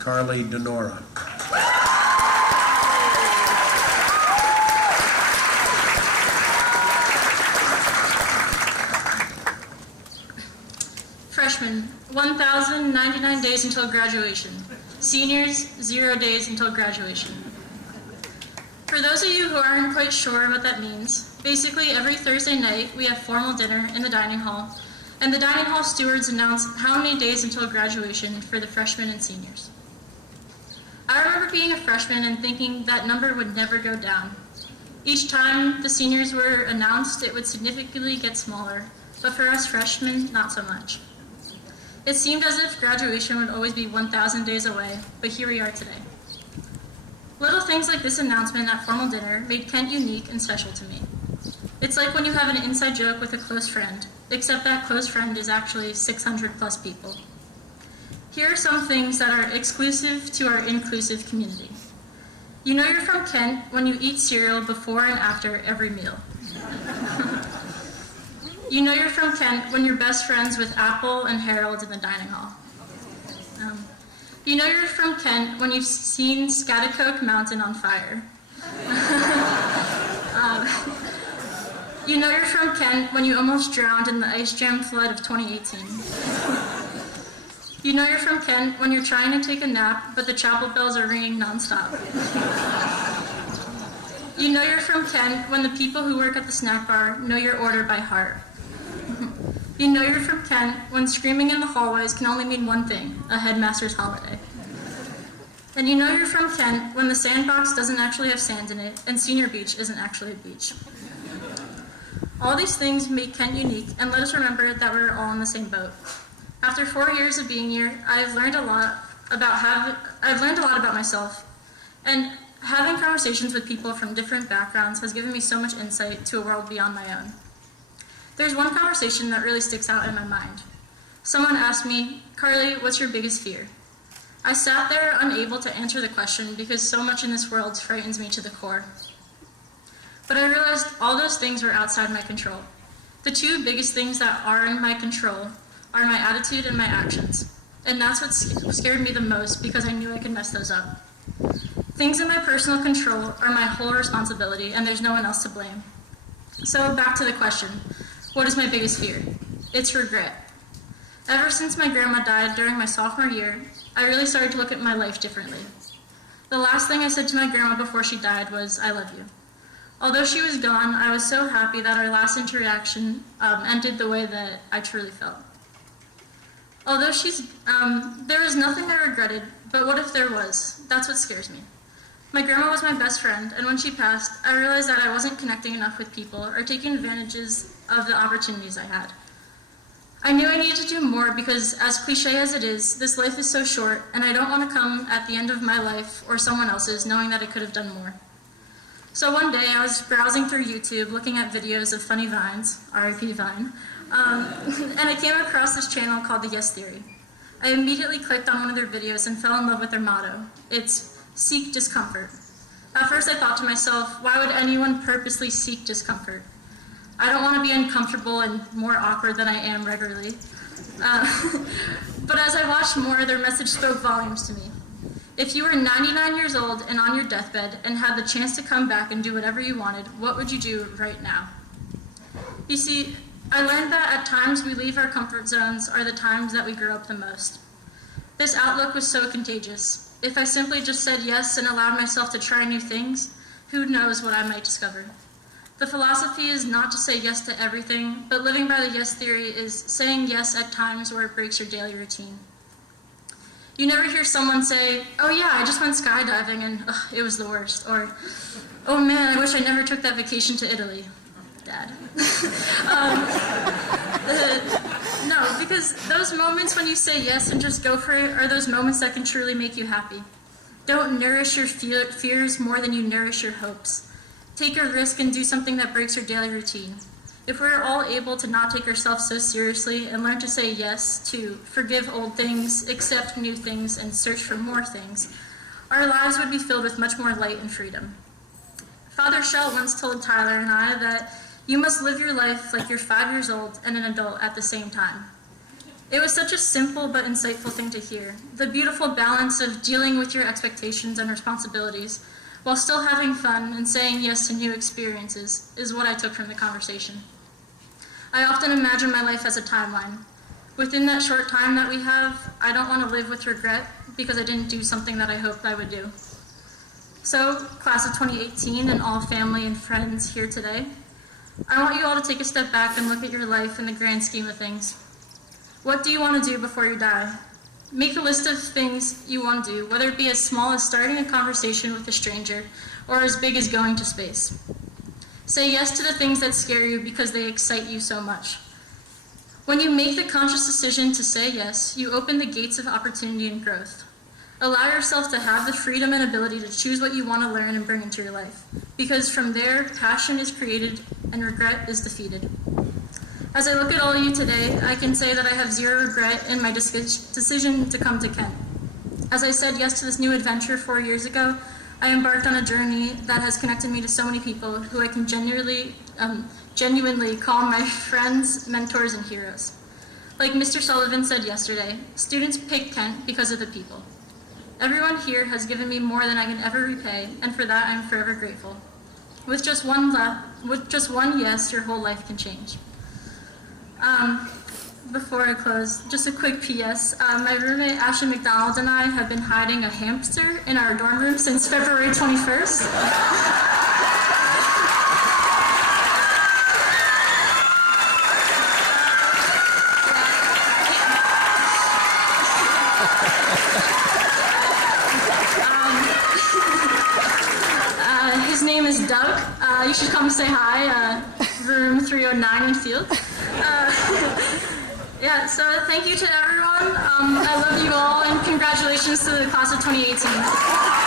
Carly Denora. Freshmen, 1,099 days until graduation. Seniors, 0 days until graduation. For those of you who aren't quite sure what that means, basically every Thursday night we have formal dinner in the dining hall, and the dining hall stewards announce how many days until graduation for the freshmen and seniors. I remember being a freshman and thinking that number would never go down. Each time the seniors were announced, it would significantly get smaller, but for us freshmen, not so much. It seemed as if graduation would always be 1,000 days away, but here we are today. Little things like this announcement at formal dinner made Kent unique and special to me. It's like when you have an inside joke with a close friend, except that close friend is actually 600 plus people. Here are some things that are exclusive to our inclusive community. You know you're from Kent when you eat cereal before and after every meal. You know you're from Kent when you're best friends with Apple and Harold in the dining hall. You know you're from Kent when you've seen Scaticoke Mountain on fire. You know you're from Kent when you almost drowned in the ice jam flood of 2018. You know you're from Kent when you're trying to take a nap, but the chapel bells are ringing nonstop. You know you're from Kent when the people who work at the snack bar know your order by heart. You know you're from Kent when screaming in the hallways can only mean one thing, a headmaster's holiday. And you know you're from Kent when the sandbox doesn't actually have sand in it and Senior Beach isn't actually a beach. All these things make Kent unique and let us remember that we're all in the same boat. After 4 years of being here, I've learned a lot about myself, and having conversations with people from different backgrounds has given me so much insight to a world beyond my own. There's one conversation that really sticks out in my mind. Someone asked me, "Carly, what's your biggest fear?" I sat there unable to answer the question because so much in this world frightens me to the core. But I realized all those things were outside my control. The two biggest things that are in my control are my attitude and my actions. And that's what scared me the most because I knew I could mess those up. Things in my personal control are my whole responsibility and there's no one else to blame. So back to the question, what is my biggest fear? It's regret. Ever since my grandma died during my sophomore year, I really started to look at my life differently. The last thing I said to my grandma before she died was, "I love you." Although she was gone, I was so happy that our last interaction ended the way that I truly felt. Although there was nothing I regretted, but what if there was? That's what scares me. My grandma was my best friend, and when she passed, I realized that I wasn't connecting enough with people or taking advantages of the opportunities I had. I knew I needed to do more because, as cliche as it is, this life is so short, and I don't want to come at the end of my life or someone else's knowing that I could have done more. So one day I was browsing through YouTube looking at videos of funny vines, R.I.P. Vine, and I came across this channel called The Yes Theory. I immediately clicked on one of their videos and fell in love with their motto. It's seek discomfort. At first I thought to myself, why would anyone purposely seek discomfort? I don't want to be uncomfortable and more awkward than I am regularly. But as I watched more, their message spoke volumes to me. If you were 99 years old and on your deathbed and had the chance to come back and do whatever you wanted, what would you do right now? You see, I learned that at times we leave our comfort zones are the times that we grow up the most. This outlook was so contagious. If I simply just said yes and allowed myself to try new things, who knows what I might discover. The philosophy is not to say yes to everything, but living by the yes theory is saying yes at times where it breaks your daily routine. You never hear someone say, "Oh yeah, I just went skydiving and it was the worst," or, "Oh man, I wish I never took that vacation to Italy." Dad. No, because those moments when you say yes and just go for it are those moments that can truly make you happy. Don't nourish your fears more than you nourish your hopes. Take a risk and do something that breaks your daily routine. If we're all able to not take ourselves so seriously and learn to say yes to forgive old things, accept new things, and search for more things, our lives would be filled with much more light and freedom. Father Shell once told Tyler and I that you must live your life like you're 5 years old and an adult at the same time. It was such a simple but insightful thing to hear. The beautiful balance of dealing with your expectations and responsibilities while still having fun and saying yes to new experiences is what I took from the conversation. I often imagine my life as a timeline. Within that short time that we have, I don't want to live with regret because I didn't do something that I hoped I would do. So, class of 2018 and all family and friends here today, I want you all to take a step back and look at your life in the grand scheme of things. What do you want to do before you die? Make a list of things you want to do, whether it be as small as starting a conversation with a stranger or as big as going to space. Say yes to the things that scare you because they excite you so much. When you make the conscious decision to say yes, you open the gates of opportunity and growth. Allow yourself to have the freedom and ability to choose what you want to learn and bring into your life, because from there, passion is created and regret is defeated. As I look at all of you today, I can say that I have zero regret in my decision to come to Kent. As I said yes to this new adventure 4 years ago, I embarked on a journey that has connected me to so many people who I can genuinely call my friends, mentors, and heroes. Like Mr. Sullivan said yesterday, students pick Kent because of the people. Everyone here has given me more than I can ever repay, and for that I am forever grateful. With just one yes, your whole life can change. Before I close, just a quick PS. My roommate Ashley McDonald and I have been hiding a hamster in our dorm room since February 21st. His name is Doug. You should come say hi, room 309 in Field. Yeah, so thank you to everyone. I love you all, and congratulations to the class of 2018.